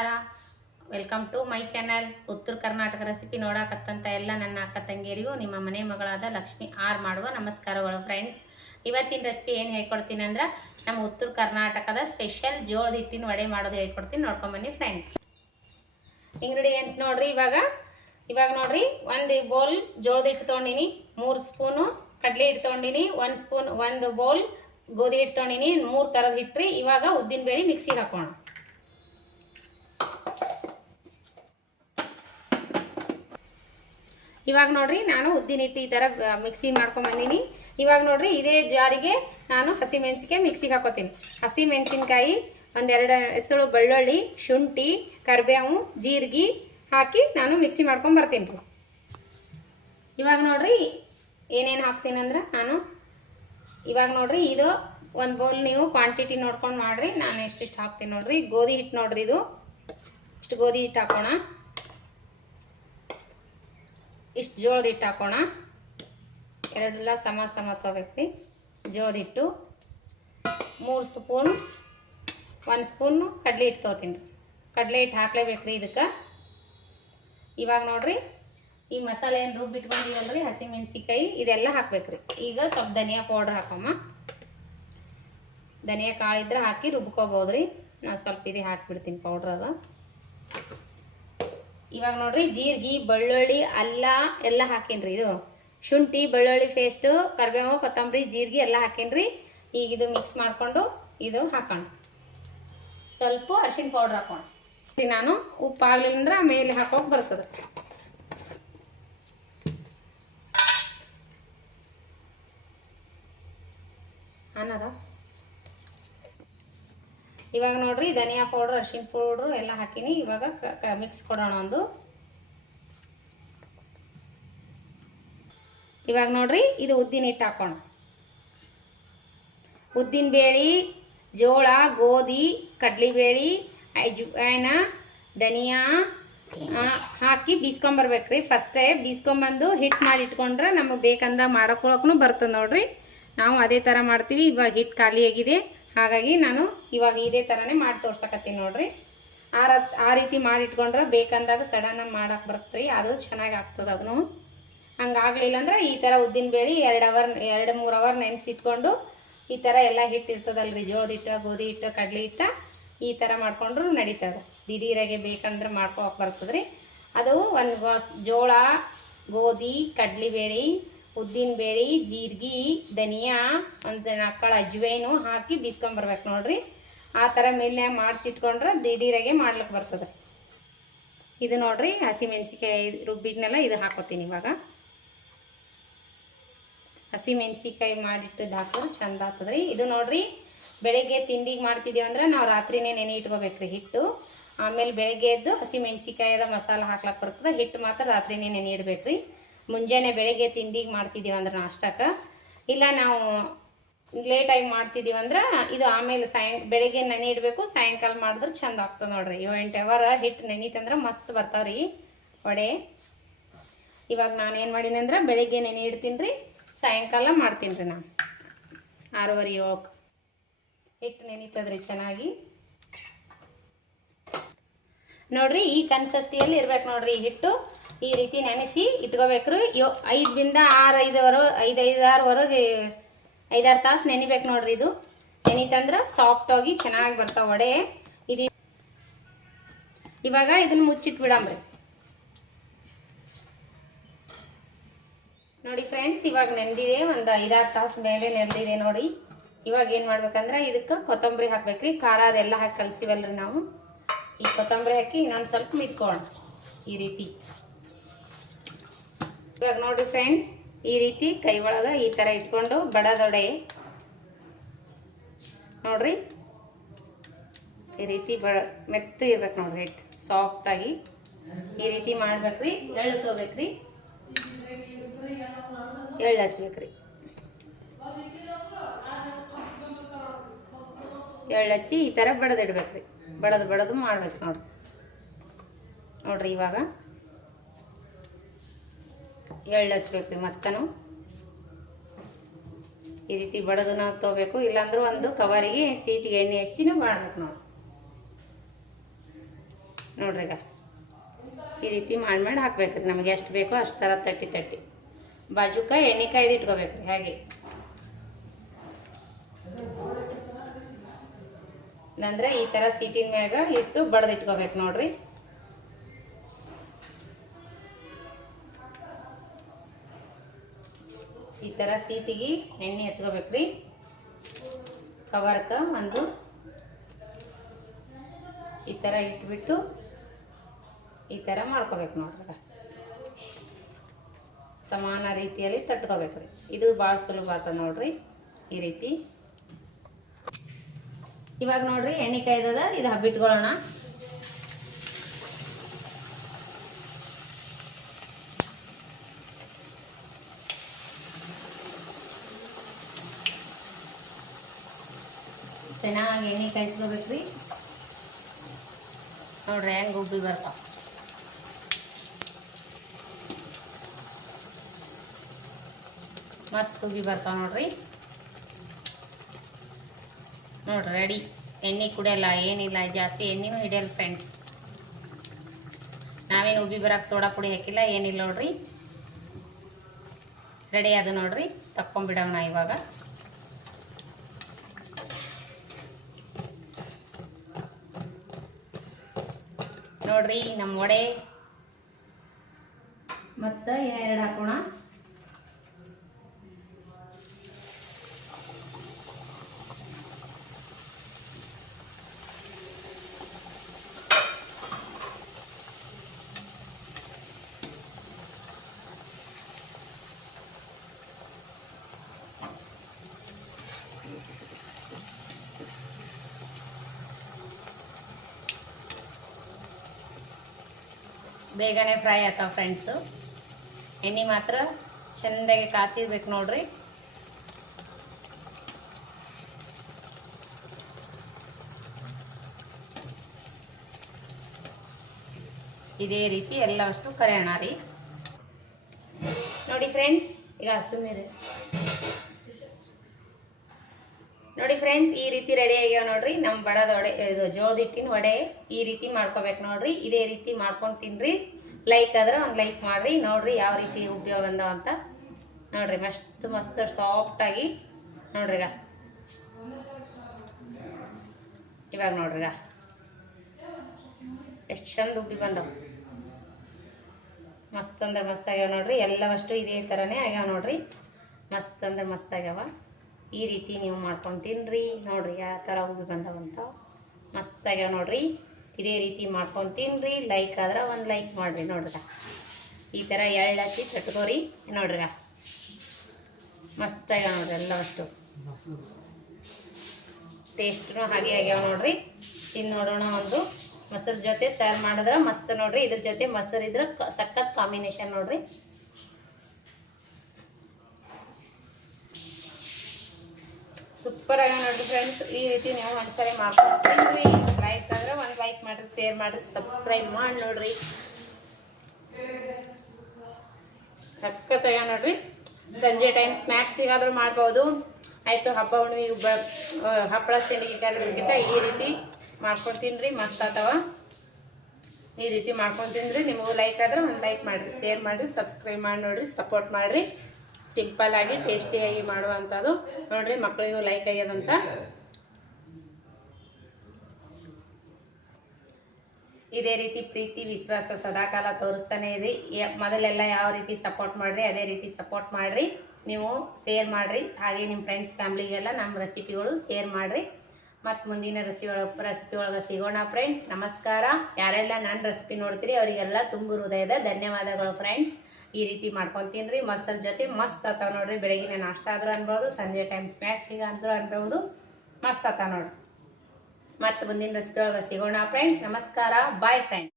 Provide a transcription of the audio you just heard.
ನಮಸ್ಕಾರ. Welcome to my channel. Uttara Karnataka recipe ನೋಡಕತ್ತಂತ ಎಲ್ಲ ನನ್ನ ಅಕ್ಕ ತಂಗಿಯರಿಗೂ ನಿಮ್ಮ ಮನೆ ಮಗಳಾದ ಲಕ್ಷ್ಮಿ ಆರ್ ಮಾಡುವ ನಮಸ್ಕಾರಗಳು ಫ್ರೆಂಡ್ಸ್. ಇವತ್ತಿನ ರೆಸಿಪಿ ಏನು ಹೇಳ್ಕೊಡ್ತೀನಿ ಅಂದ್ರೆ ನಮ್ಮ ಉತ್ತರ ಕರ್ನಾಟಕದ ಸ್ಪೆಷಲ್ ಜೋಳದ ಹಿಟ್ಟಿನ ವಡೆ ಮಾಡೋದು ಹೇಳ್ಕೊಡ್ತೀನಿ. ನೋಡ್ಕೊಂಬನ್ನಿ ಫ್ರೆಂಡ್ಸ್. ಇಂಗ್ರೀಡಿಯೆಂಟ್ಸ್ ನೋಡ್ರಿ. ಇವಾಗ ನೋಡ್ರಿ, ಒಂದು ಬೌಲ್ ಜೋಳದ ಹಿಟ್ಟು ತೊಗೊಂಡಿನಿ, 3 ಸ್ಪೂನು ಕಡಲೆ ಹಿಟ್ಟು ತೊಗೊಂಡಿನಿ, 1 ಬೌಲ್ ಗೋಧಿ ಹಿಟ್ಟು ತೊಗೊಂಡಿನಿ, 3 ಥರದ ಹಿಟ್ರಿ. ಇವಾಗ ಉದ್ದಿನ ಬೇಳೆ ಮಿಕ್ಸಿಗೆ ಹಾಕೋಣ. ಇವಾಗ ನೋಡ್ರಿ, ನಾನು ಉದ್ದಿನ ಹಿಟ್ಟು ಈ ಥರ ಮಿಕ್ಸಿ ಮಾಡ್ಕೊಂಡ್ ಬಂದೀನಿ. ಇವಾಗ ನೋಡ್ರಿ, ಇದೇ ಜಾರಿಗೆ ನಾನು ಹಸಿ ಮೆಣಸಿನ್ಕಾಯಿ ಮಿಕ್ಸಿಗೆ ಹಾಕೋತೀನಿ. ಹಸಿ ಮೆಣಸಿನ್ಕಾಯಿ, 1-2 ಹೆಸರು ಬೆಳ್ಳುಳ್ಳಿ, ಶುಂಠಿ, ಕರಿಬೇವು, ಜೀರಿಗೆ ಹಾಕಿ ನಾನು ಮಿಕ್ಸಿ ಮಾಡ್ಕೊಂಡ್ ಬರ್ತೀನಿ ರೀ. ಇವಾಗ ನೋಡ್ರಿ ಏನೇನು ಹಾಕ್ತೀನಿ ಅಂದ್ರೆ ಇವಾಗ ನೋಡ್ರಿ, ಇದು 1 ಬೌಲ್ ನೀವು ಕ್ವಾಂಟಿಟಿ ನೋಡ್ಕೊಂಡು ಮಾಡ್ರಿ. ನಾನು ಎಷ್ಟಿಷ್ಟು ಹಾಕ್ತೀನಿ ನೋಡ್ರಿ. ಗೋಧಿ ಹಿಟ್ಟು ನೋಡ್ರಿ, ಇದು ಇಷ್ಟು ಗೋಧಿ ಹಿಟ್ಟು ಹಾಕೋಣ. ಇಷ್ಟು ಜೋಳದ ಹಿಟ್ಟು ಹಾಕೋಣ. ಎರಡೆಲ್ಲ ಸಮ ತಗೋಬೇಕ್ರಿ. ಜೋಳದ ಹಿಟ್ಟು 3 ಸ್ಪೂನ್, 1 ಸ್ಪೂನ್ ಕಡಲೆ ಹಿಟ್ಟು ತೊಗೋತೀನಿ ರೀ. ಕಡಲೆ ಹಿಟ್ಟು ಹಾಕ್ಲೇಬೇಕ್ರಿ ಇದಕ್ಕೆ. ಇವಾಗ ನೋಡ್ರಿ, ಈ ಮಸಾಲೆ ಏನು ರುಬ್ಬಿಟ್ಕೊಂಡಿವಲ್ರಿ, ಹಸಿ ಮೆಣಸಿನ್ಕಾಯಿ ಇದೆಲ್ಲ ಹಾಕ್ಬೇಕ್ರಿ. ಈಗ ಸ್ವಲ್ಪ ಧನಿಯಾ ಪೌಡ್ರ್ ಹಾಕಮ್ಮ. ಧನಿಯಾ ಕಾಳಿದ್ರೆ ಹಾಕಿ ರುಬ್ಕೋಬೋದ್ರಿ. ನಾನು ಸ್ವಲ್ಪ ಇದು ಹಾಕಿಬಿಡ್ತೀನಿ ಪೌಡ್ರ್ ಅದ. ಇವಾಗ ನೋಡ್ರಿ, ಜೀರಿಗೆ, ಬೆಳ್ಳುಳ್ಳಿ, ಅಲ್ಲ ಎಲ್ಲ ಹಾಕೇನ್ರಿ. ಇದು ಶುಂಠಿ, ಬೆಳ್ಳುಳ್ಳಿ ಪೇಸ್ಟು, ಕರಿಬೇವು, ಕೊತ್ತಂಬರಿ, ಜೀರಿಗೆ ಎಲ್ಲ ಹಾಕೇನ್ರಿ. ಈಗ ಇದು ಮಿಕ್ಸ್ ಮಾಡಿಕೊಂಡು ಇದು ಹಾಕೋಣ. ಸ್ವಲ್ಪ ಅರಿಶಿನ ಪೌಡ್ರ್ ಹಾಕೋಣ. ನಾನು ಉಪ್ಪು ಆಗ್ಲಿಲ್ಲ ಅಂದ್ರೆ ಮೇಲೆ ಹಾಕೋಕೆ ಬರ್ತದೆ. ಅನ್ನದ ಇವಾಗ ನೋಡ್ರಿ, ಧನಿಯಾ ಪೌಡ್ರ್, ಅರಿಶಿನ ಪೌಡ್ರು ಎಲ್ಲ ಹಾಕಿನಿ. ಇವಾಗ ಮಿಕ್ಸ್ ಕೊಡೋಣ ಒಂದು. ಇವಾಗ ನೋಡ್ರಿ, ಇದು ಉದ್ದಿನ ಹಿಟ್ಟು ಹಾಕೋಣ. ಉದ್ದಿನ ಬೇಳೆ, ಜೋಳ, ಗೋಧಿ, ಕಡ್ಲಿಬೇಳೆ, ಅಜ್ವಾಯಿನ, ಧನಿಯಾ ಹಾಕಿ ಬೀಸ್ಕೊಂಬರ್ಬೇಕ್ರಿ. ಫಸ್ಟೇ ಬೀಸ್ಕೊಂಬಂದು ಹಿಟ್ಟು ಮಾಡಿ ಇಟ್ಕೊಂಡ್ರೆ ನಮಗೆ ಬೇಕಂದ ಮಾಡ್ಕೊಳಕ್ಕೂ ಬರ್ತದೆ ನೋಡ್ರಿ. ನಾವು ಅದೇ ಥರ ಮಾಡ್ತೀವಿ. ಇವಾಗ ಹಿಟ್ಟು ಖಾಲಿಯಾಗಿದೆ, ಹಾಗಾಗಿ ನಾನು ಇವಾಗ ಇದೇ ಥರನೇ ಮಾಡಿ ತೋರ್ಸಕತ್ತೀನಿ ನೋಡ್ರಿ. ಆ ರೀತಿ ಮಾಡಿ ಇಟ್ಕೊಂಡ್ರೆ ಬೇಕಂದಾಗ ಸಡನ್ನಾಗಿ ಮಾಡಕ್ಕೆ ಬರ್ತದೆ, ಅದು ಚೆನ್ನಾಗಿ ಆಗ್ತದೆ. ಅದನ್ನು ಹಂಗಾಗಲಿಲ್ಲ ಅಂದ್ರೆ ಈ ಥರ ಉದ್ದಿನ ಬೇಳೆ 2-3 ಅವರ್ ನೆನೆಸಿಟ್ಕೊಂಡು ಈ ಥರ ಎಲ್ಲ ಹಿಟ್ಟು ಇರ್ತದಲ್ರಿ, ಜೋಳದ ಹಿಟ್ಟು, ಗೋಧಿ ಹಿಟ್ಟು, ಕಡಲೆ ಹಿಟ್ಟು, ಈ ಥರ ಮಾಡ್ಕೊಂಡ್ರು ನಡೀತದೆ. ದಿಢೀರಾಗೆ ಬೇಕಂದ್ರೆ ಮಾಡ್ಕೊಳಕ್ಕೆ ಬರ್ತದೆ ರೀ. ಅದು ಜೋಳ, ಗೋಧಿ, ಕಡ್ಲಿಬೇಳೆ, ಉದ್ದಿನ ಬೇಳೆ, ಜೀರಿಗೆ, ಧನಿಯಾ, 4 ಅಜ್ವೈನು ಹಾಕಿ ಬೀಸ್ಕೊಂಬರ್ಬೇಕು ನೋಡ್ರಿ. ಆ ಥರ ಮೇಲೆ ಮಾಡಿಸಿಟ್ಕೊಂಡ್ರೆ ದಿಢೀರಾಗೆ ಮಾಡ್ಲಿಕ್ಕೆ ಬರ್ತದೆ. ಇದು ನೋಡ್ರಿ, ಹಸಿ ಮೆಣಸಿನ್ಕಾಯಿ ರುಬ್ಬಿದ್ನೆಲ್ಲ ಇದು ಹಾಕೋತೀನಿ. ಇವಾಗ ಹಸಿ ಮೆಣಸಿನ್ಕಾಯಿ ಮಾಡಿಟ್ಟಿದ್ದು ಹಾಕಿದ್ರೆ ಚಂದ ಆಗ್ತದ್ರಿ. ಇದು ನೋಡ್ರಿ, ಬೆಳಗ್ಗೆ ತಿಂಡಿಗೆ ಮಾಡ್ತಿದ್ದೀವಿ ಅಂದ್ರೆ ನಾವು ರಾತ್ರಿನೇ ನೆನೆ ಇಟ್ಕೋಬೇಕ್ರಿ ಹಿಟ್ಟು. ಆಮೇಲೆ ಬೆಳಗ್ಗೆ ಎದ್ದು ಹಸಿ ಮೆಣಸಿನ್ಕಾಯದ ಮಸಾಲೆ ಹಾಕ್ಲಕ್ಕೆ ಬರ್ತದೆ. ಹಿಟ್ಟು ಮಾತ್ರ ರಾತ್ರಿನೇ ನೆನೆ ಇಡಬೇಕ್ರಿ. ಮುಂಜಾನೆ ಬೆಳಗ್ಗೆ ತಿಂಡಿಗೆ ಮಾಡ್ತಿದ್ದೀವಿ ಅಂದ್ರೆ ನಾಷ್ಟಕ್ಕೆ, ಇಲ್ಲ ನಾವು ಲೇಟಾಗಿ ಮಾಡ್ತಿದ್ದೀವಿ ಅಂದ್ರೆ ಇದು ಆಮೇಲೆ ಬೆಳಗ್ಗೆ ನೆನೆ ಇಡಬೇಕು. ಸಾಯಂಕಾಲ ಮಾಡಿದ್ರೆ ಚಂದ ಆಗ್ತದೆ ನೋಡ್ರಿ. 7-8 ಅವರ್ ಹಿಟ್ಟು ನೆನೀತಂದ್ರೆ ಮಸ್ತ್ ಬರ್ತಾವ್ರಿ ವಡೆ. ಇವಾಗ ನಾನೇನು ಮಾಡೀನಿ ಅಂದ್ರೆ ಬೆಳಗ್ಗೆ ನೆನೆ ಇಡ್ತೀನಿ ರೀ, ಸಾಯಂಕಾಲ ಮಾಡ್ತೀನಿ ರೀ. ನಾನು 6:30-7 ಹಿಟ್ಟು ನೆನೀತದ್ರಿ ಚೆನ್ನಾಗಿ. ನೋಡ್ರಿ, ಈ ಕನ್ಸಿಸ್ಟೆನ್ಸಿಯಲ್ಲಿ ಇರ್ಬೇಕು ನೋಡ್ರಿ ಈ ಹಿಟ್ಟು. ಈ ರೀತಿ ನೆನೆಸಿ ಇಟ್ಕೋಬೇಕ್ರಿ. 5-6 ತಾಸು ನೆನಿಬೇಕು ನೋಡ್ರಿ. ಇದು ನೆನೀತಂದ್ರೆ ಸಾಫ್ಟ್ ಆಗಿ ಚೆನ್ನಾಗಿ ಬರ್ತಾವ ವಡೆ. ಇದು ಇವಾಗ ಇದನ್ನ ಮುಚ್ಚಿಟ್ಬಿಡಮ್ರಿ. ನೋಡಿ ಫ್ರೆಂಡ್ಸ್, ಇವಾಗ ನೆಂದಿದೆ, ಒಂದು 5-6 ತಾಸು ಮೇಲೆ ನೆಂದಿದೆ ನೋಡಿ. ಇವಾಗ ಏನು ಮಾಡ್ಬೇಕಂದ್ರೆ ಇದಕ್ಕೆ ಕೊತ್ತಂಬರಿ ಹಾಕ್ಬೇಕ್ರಿ. ಖಾರ ಅದೆಲ್ಲ ಹಾಕಿ ಕಲಿಸ್ತೀವಲ್ರಿ ನಾವು. ಈ ಕೊತ್ತಂಬರಿ ಹಾಕಿ ಇನ್ನೊಂದು ಸ್ವಲ್ಪ ಮಿದ್ಕೊಳ್ಳೋಣ ಈ ರೀತಿ. ಇವಾಗ ನೋಡ್ರಿ ಫ್ರೆಂಡ್ಸ್, ಈ ರೀತಿ ಕೈ ಒಳಗೆ ಈ ಥರ ಇಟ್ಕೊಂಡು ಬಡದೊಡೆ ನೋಡ್ರಿ, ಈ ರೀತಿ ಮೆತ್ತು ಇರ್ಬೇಕು ನೋಡ್ರಿ ಹಿಟ್ಟು, ಸಾಫ್ಟಾಗಿ ಈ ರೀತಿ ಮಾಡ್ಬೇಕ್ರಿ. ಎಳ್ಳು ತೊಗೋಬೇಕ್ರಿ, ಎಳ್ಳು ಹಚ್ಬೇಕ್ರಿ. ಎಳ್ಳು ಹಚ್ಚಿ ಈ ಥರ ಬಡದಿಡ್ಬೇಕ್ರಿ. ಬಡದು ಮಾಡ್ಬೇಕು ನೋಡ್ರಿ. ಇವಾಗ ಎಳ್ಳು ಹಚ್ಬೇಕ್ರಿ. ಮತ್ತನು ಈ ರೀತಿ ಬಡದು ನಾವು ತೊಗೋಬೇಕು. ಇಲ್ಲಾಂದ್ರೆ ಒಂದು ಕವರಿಗೆ ಸೀಟಿಗೆ ಎಣ್ಣೆ ಹಚ್ಚಿ ನಾವು ಮಾಡ್ಬೇಕು ನೋಡಿ. ನೋಡ್ರಿ ಈಗ ಈ ರೀತಿ ಮಾಡಿ ಹಾಕ್ಬೇಕ್ರಿ. ನಮಗೆ ಎಷ್ಟು ಬೇಕೋ ಅಷ್ಟು ಥರ ತಟ್ಟಿ ಬಾಜುಕ ಎಣ್ಣೆ ಕಾಯ್ದು ಇಟ್ಕೋಬೇಕ್ರಿ. ಹಾಗೆ ಇಲ್ಲಾಂದ್ರೆ ಈ ಥರ ಸೀಟಿನ ಮ್ಯಾಗ ಇಟ್ಟು ಬಡ್ದು ಇಟ್ಕೋಬೇಕು ನೋಡ್ರಿ. ಈ ಥರ ಸೀಟಿಗೆ ಎಣ್ಣೆ ಹಚ್ಕೋಬೇಕ್ರಿ. ಕವರ್ಕ ಒಂದು ಈ ಥರ ಇಟ್ಬಿಟ್ಟು ಈ ಥರ ಮಾಡ್ಕೋಬೇಕು ನೋಡ್ರಿ. ಸಮಾನ ರೀತಿಯಲ್ಲಿ ತಟ್ಕೋಬೇಕ್ರಿ. ಇದು ಭಾಳ ಸುಲಭ ಆಗ್ತದೆ ನೋಡ್ರಿ ಈ ರೀತಿ. ಇವಾಗ ನೋಡ್ರಿ ಎಣ್ಣೆ ಕಾಯ್ದದ, ಇದು ಹಬ್ಬಿಟ್ಕೊಳ್ಳೋಣ. ಚೆನ್ನಾಗಿ ಎಣ್ಣೆ ಕಾಯಿಸ್ಕೋಬೇಕ್ರಿ. ನೋಡ್ರಿ ಹೆಂಗೆ ಉಬ್ಬಿ ಬರ್ತಾವ. ಮಸ್ತ್ ಉಬ್ಬಿ ಬರ್ತಾವ ನೋಡ್ರಿ. ನೋಡ್ರಿ ರೆಡಿ. ಎಣ್ಣೆ ಕುಡಿಯಲ್ಲ, ಏನಿಲ್ಲ, ಜಾಸ್ತಿ ಎಣ್ಣೆನೂ ಹಿಡಿಯಲ್ಲ ಫ್ರೆಂಡ್ಸ್. ನಾವೇನು ಉಬ್ಬಿ ಬರಕ್ಕೆ ಸೋಡಾ ಪುಡಿ ಹಾಕಿಲ್ಲ, ಏನಿಲ್ಲ ನೋಡ್ರಿ. ರೆಡಿ ಅದು ನೋಡ್ರಿ. ತಕ್ಕೊಂಬಿಡೋಣ ಇವಾಗ. ನೋಡ್ರಿ ನಮ್ಮ ವಡೆ ಮತ್ತು ಎರಡು ಹಾಕೋಣ. ಬೇಗನೆ ಫ್ರೈ ಆಗ್ತಾವ ಫ್ರೆಂಡ್ಸು. ಎಣ್ಣೆ ಮಾತ್ರ ಚೆಂದಾಗಿ ಕಾಸಿರ್ಬೇಕು ನೋಡ್ರಿ. ಇದೇ ರೀತಿ ಎಲ್ಲವಷ್ಟು ಕರೆಯೋಣ ರೀ. ನೋಡಿ ಫ್ರೆಂಡ್ಸ್, ಈಗ ಸುಮ್ಮನೆ ನೋಡಿ ಫ್ರೆಂಡ್ಸ್, ಈ ರೀತಿ ರೆಡಿ ಆಗ್ಯಾವ ನೋಡ್ರಿ ನಮ್ಮ ಬಡದ ವಡೆ. ಇದು ಜೋಳದ ಹಿಟ್ಟಿನ ವಡೆ ಈ ರೀತಿ ಮಾಡ್ಕೋಬೇಕು ನೋಡ್ರಿ. ಇದೇ ರೀತಿ ಮಾಡ್ಕೊಂಡು ತಿನ್ರಿ. ಲೈಕ್ ಆದ್ರೆ ಒಂದು ಲೈಕ್ ಮಾಡ್ರಿ. ನೋಡ್ರಿ ಯಾವ ರೀತಿ ಉಪಯೋಗ ಬಂದವ ಅಂತ ನೋಡ್ರಿ. ಮಸ್ತ್ ಸಾಫ್ಟಾಗಿ ನೋಡ್ರಿಗ. ಇವಾಗ ನೋಡ್ರಿಗ ಎಷ್ಟು ಚಂದ ಉಬ್ಬಿ ಬಂದವ. ಮಸ್ತ್ ಅಂದ್ರೆ ಮಸ್ತ್ ಆಗ್ಯಾವ ನೋಡ್ರಿ. ಎಲ್ಲವಷ್ಟು ಇದೇ ಥರನೇ ಆಗ್ಯಾವ ನೋಡ್ರಿ. ಮಸ್ತ್ ಅಂದ್ರೆ ಮಸ್ತ್ ಆಗ್ಯಾವ. ಈ ರೀತಿ ನೀವು ಮಾಡ್ಕೊಂಡು ತಿನ್ರಿ. ನೋಡ್ರಿ ಯಾವ ಥರ ಉಬ್ಬಿ ಬಂದವಂತ ಮಸ್ತ್ ಆಗ್ಯಾವ ನೋಡ್ರಿ. ಇದೇ ರೀತಿ ಮಾಡ್ಕೊಂಡು ತಿನ್ರಿ. ಲೈಕ್ ಆದ್ರೆ ಒಂದು ಲೈಕ್ ಮಾಡಿರಿ. ನೋಡ್ರಿಗ ಈ ಥರ ಎಳ್ಳು ಹಚ್ಚಿ ತಟ್ಕೋರಿ. ನೋಡ್ರಿಗ ಮಸ್ತ್ ಆಗ್ಯಾವ ನೋಡ್ರಿ. ಎಲ್ಲವಷ್ಟು ಟೇಸ್ಟ್ನು ಹಾಗೆ ಆಗ್ಯಾವ ನೋಡ್ರಿ. ತಿಂದು ನೋಡೋಣ. ಒಂದು ಮೊಸರು ಜೊತೆ ಸರ್ವ್ ಮಾಡಿದ್ರೆ ಮಸ್ತ್ ನೋಡ್ರಿ. ಇದ್ರ ಜೊತೆ ಮೊಸರು ಇದ್ರೆ ಸಖತ್ ಕಾಂಬಿನೇಷನ್ ನೋಡ್ರಿ. ಸೂಪರ್ ಆಗಿ ನೋಡ್ರಿ ಫ್ರೆಂಡ್ಸ್. ಈ ರೀತಿ ನೀವು ಒಂದ್ಸರಿ ಮಾಡ್ಕೊತೀವಿ. ಲೈಕ್ ಆದ್ರೆ ಒಂದು ಲೈಕ್ ಮಾಡಿರಿ, ಶೇರ್ ಮಾಡಿರಿ, ಸಬ್ಸ್ಕ್ರೈಬ್ ಮಾಡಿ ನೋಡ್ರಿ. ಸಖತ್ತಾಗ ನೋಡ್ರಿ. ಸಂಜೆ ಟೈಮ್ ಸ್ನ್ಯಾಕ್ಸಿಗಾದ್ರೂ ಮಾಡ್ಬೋದು. ಆಯಿತು ಹಬ್ಬ ಹುಣ್ಣಿಮೆ ಹಪ್ಪಳ ಶೇಂಡಿಗೆ ಕರೆದಕ್ಕಿಂತ ಈ ರೀತಿ ಮಾಡ್ಕೊಂಡು ತಿನ್ರಿ. ಮಸ್ತ್ ಆಗ್ತಾವ. ಈ ರೀತಿ ಮಾಡ್ಕೊಂಡು ತಿನ್ರಿ. ನಿಮಗೂ ಲೈಕ್ ಆದ್ರೆ ಒಂದು ಲೈಕ್ ಮಾಡಿರಿ, ಶೇರ್ ಮಾಡಿರಿ, ಸಬ್ಸ್ಕ್ರೈಬ್ ಮಾಡಿ ನೋಡ್ರಿ. ಸಪೋರ್ಟ್ ಮಾಡಿರಿ. ಸಿಂಪಲ್ ಆಗಿ ಟೇಸ್ಟಿಯಾಗಿ ಮಾಡುವಂಥದ್ದು ನೋಡ್ರಿ. ಮಕ್ಕಳಿಗೂ ಲೈಕ್ ಆಗ್ಯದಂತ. ಇದೇ ರೀತಿ ಪ್ರೀತಿ ವಿಶ್ವಾಸ ಸದಾಕಾಲ ತೋರಿಸ್ತಾನೆ ಇರಿ. ಮೊದಲೆಲ್ಲ ಯಾವ ರೀತಿ ಸಪೋರ್ಟ್ ಮಾಡಿರಿ ಅದೇ ರೀತಿ ಸಪೋರ್ಟ್ ಮಾಡಿರಿ. ನೀವು ಶೇರ್ ಮಾಡಿರಿ. ಹಾಗೆ ನಿಮ್ಮ ಫ್ರೆಂಡ್ಸ್ ಫ್ಯಾಮ್ಲಿಗೆಲ್ಲ ನಮ್ಮ ರೆಸಿಪಿಗಳು ಶೇರ್ ಮಾಡಿರಿ. ಮತ್ತು ಮುಂದಿನ ರೆಸಿಪಿ ಒಳಗೆ ಸಿಗೋಣ ಫ್ರೆಂಡ್ಸ್. ನಮಸ್ಕಾರ. ಯಾರೆಲ್ಲ ನನ್ನ ರೆಸಿಪಿ ನೋಡ್ತೀರಿ ಅವರಿಗೆಲ್ಲ ತುಂಬು ಹೃದಯದ ಧನ್ಯವಾದಗಳು ಫ್ರೆಂಡ್ಸ್. ಈ ರೀತಿ ಮಾಡ್ಕೊಂಡು ತಿನ್ರಿ. ಮೊಸರು ಜೊತೆ ಮಸ್ತ್ ಆತಾವ ನೋಡ್ರಿ. ಬೆಳಗಿನ ನಾಷ್ಟ ಆದ್ರೂ ಅನ್ಬೋದು, ಸಂಜೆ ಟೈಮ್ ಸ್ನ್ಯಾಕ್ಸಿಗೆ ಅಂದ್ರೂ ಅನ್ಬೋದು. ಮಸ್ತ್ ಆತಾವ ನೋಡ್ರಿ. ಮತ್ತು ಮುಂದಿನ ರೆಸಿಪಿ ಒಳಗೆ ಸಿಗೋಣ ಫ್ರೆಂಡ್ಸ್. ನಮಸ್ಕಾರ. Bye friends.